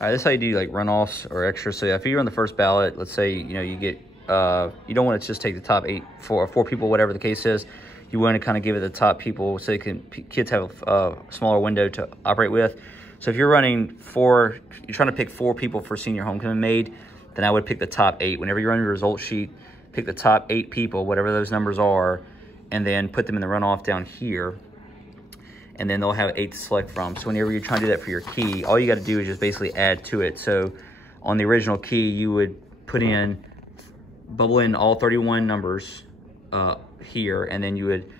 This is how you do like runoffs or extras. So if you're on the first ballot, let's say, you know, you get, you don't want to just take the top four people, whatever the case is. You want to kind of give it the top people so kids have a smaller window to operate with. So if you're running you're trying to pick 4 people for senior homecoming maid, then I would pick the top 8. Whenever you run your result sheet, pick the top 8 people, whatever those numbers are, and then put them in the runoff down here. And then they'll have 8 to select from. So whenever you're trying to do that for your key, all you got to do is just basically add to it. So on the original key, you would bubble in all 31 numbers here, and then you would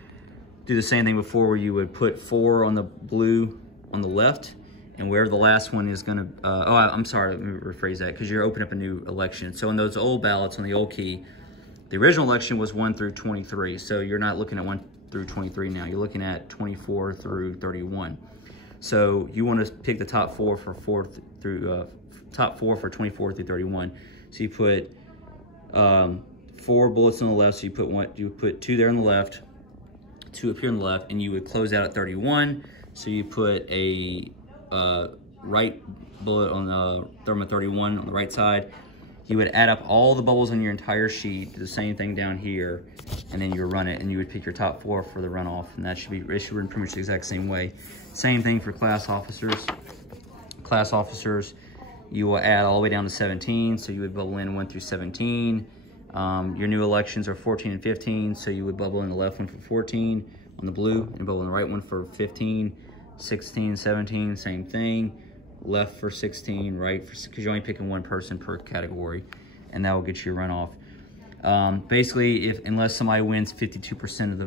do the same thing before, where you would put 4 on the blue on the left, and wherever the last one is gonna, I'm sorry, let me rephrase that, because you're opening up a new election. So in those old ballots on the old key, the original election was 1 through 23. So you're not looking at 1 through 23 now. You're looking at 24 through 31. So you want to pick the top 4 for 24 through 31. So you put 4 bullets on the left. So you put 2 there on the left, 2 up here on the left, and you would close out at 31. So you put a right bullet on the thermal 31 on the right side. You would add up all the bubbles on your entire sheet, do the same thing down here, and then you would run it, and you would pick your top 4 for the runoff, and it should run pretty much the exact same way. Same thing for class officers. Class officers, you will add all the way down to 17, so you would bubble in 1 through 17. Your new elections are 14 and 15, so you would bubble in the left one for 14 on the blue, and bubble in the right one for 15, 16, 17, same thing. Left for 16, right, because you're only picking 1 person per category, and that will get you a runoff. Basically, unless somebody wins 51% of the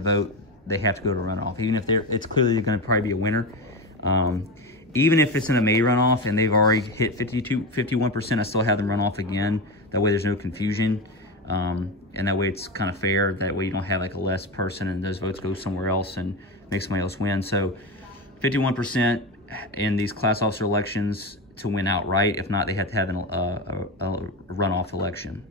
vote, they have to go to runoff. Even if it's clearly going to probably be a winner. Even if it's in a May runoff and they've already hit 51%, I still have them run off again. That way there's no confusion, and that way it's kind of fair. That way you don't have like a less person and those votes go somewhere else and make somebody else win. So 51% in these class officer elections to win outright. If not, they have to have a runoff election.